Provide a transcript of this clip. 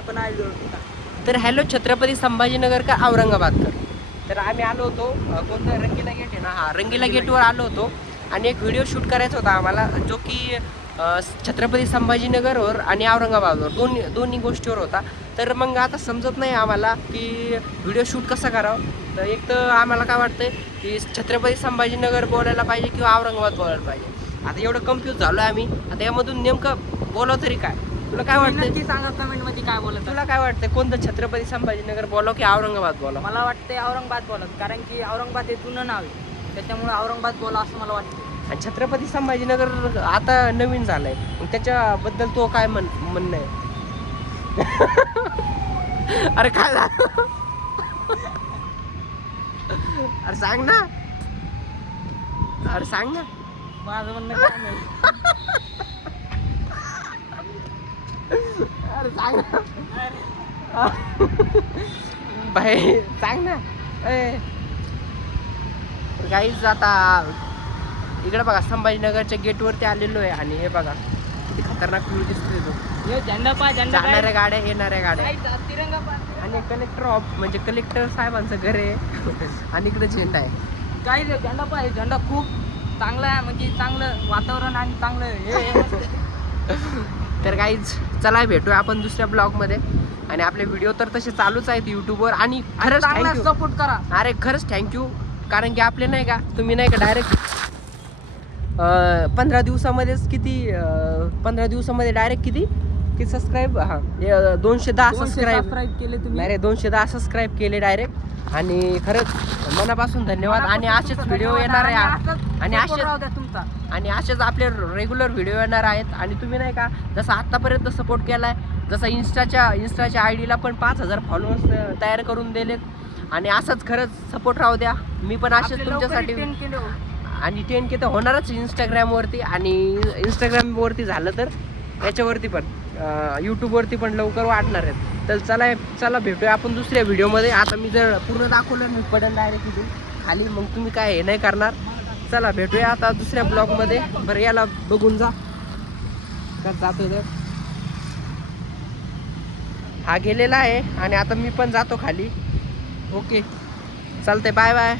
पण आलो. तर हॅलो छत्रपती संभाजीनगर का औरंगाबादकर. तर आम्ही आलो होतो कोणतं रंगीला गेट आहे ना, हा रंगीला गेटवर आलो होतो आणि एक व्हिडिओ शूट करायचा होता आम्हाला, जो की छत्रपती संभाजीनगरवर आणि औरंगाबादवर दोन्ही गोष्टीवर होता. तर मग आता समजत नाही आम्हाला की व्हिडिओ शूट कसा करावं. तर एक तर आम्हाला काय वाटतं की छत्रपती संभाजीनगर बोलायला पाहिजे किंवा औरंगाबाद बोलायला पाहिजे. आता एवढं कन्फ्यूज झालो आहे आम्ही. आता यामधून नेमकं बोलावं तरी काय? तुला काय वाटतं? नक्की सांगा कमेंट मध्ये काय बोलत. तुला काय वाटतं कोणतं छत्रपती संभाजीनगर बोलावं की औरंगाबाद बोलावं? मला वाटते औरंगाबाद बोलत, कारण की औरंगाबाद हे जुनं नाव आहे, त्याच्यामुळे औरंगाबाद बोला असं मला वाटतं. आणि छत्रपती संभाजीनगर आता नवीन झालंय, मग त्याच्याबद्दल तो काय म्हणणं आहे? अरे काय झालं? अरे सांग ना, अरे सांग ना. माझं म्हणणं काय नाही. अरे सांग ना भाई, सांग ना. गाईज आता इकडे बघा संभाजीनगरच्या गेटवरती आलेलो आहे आणि हे बघा किती खतरनाक व्ह्यू दिसतोय तो. हे झेंडा पा झेंडा जाणाऱ्या गाड्या येणाऱ्या गाड्या तिरंगा पा. आणि कलेक्टर ऑफ म्हणजे कलेक्टर साहेबांचं घर आहे आणि इकडे झेंडा आहे. काही झेंडा पा, झेंडा खूप चांगला आहे, म्हणजे चांगलं वातावरण आणि चांगलं हे तर गाईज चला भेटूया आपण दुसऱ्या ब्लॉगमध्ये. आणि आपले व्हिडिओ तर तसे चालूच आहेत यूट्यूबवर आणि खरंच चांगला थँक्यू. सपोर्ट करा. अरे खरंच थँक्यू, कारण की आपले नाही का, तुम्ही नाही का डायरेक्ट 15 दिवसामध्येच किती 15 दिवसामध्ये डायरेक्ट किती सबस्क्राईब, हां 210 सबस्क्राईब केले तुम्ही. नाही रे, 210 सबस्क्राईब केले डायरेक्ट. आणि खरंच मनापासून धन्यवाद. आणि असेच व्हिडिओ येणार आहे आणि असेच आपले रेग्युलर व्हिडिओ येणार आहेत. आणि तुम्ही नाही का जसं आत्तापर्यंत सपोर्ट केला आहे, जसं इंस्टाच्या आय डीला पण 5000 फॉलोअर्स तयार करून दिलेत. आणि असंच खरंच सपोर्ट राहू द्या. मी पण असेच तुमच्यासाठी. आणि 10K तर होणारच इंस्टाग्रामवरती, आणि इंस्टाग्रामवरती झालं तर याच्यावरती पण यूट्यूबवरती पण लवकर वाढणार आहेत. तर चला भेटूया आपण दुसऱ्या व्हिडिओमध्ये. आता मी जर पूर्ण दाखवलं मी पडेल डायरेक्ट इथून खाली, मग तुम्ही काय हे नाही करणार. चला भेटूया आता दुसऱ्या ब्लॉगमध्ये. बरं याला बघून जा का जातो तर. हा गेलेला आहे आणि आता मी पण जातो खाली. ओके चालतंय, बाय बाय.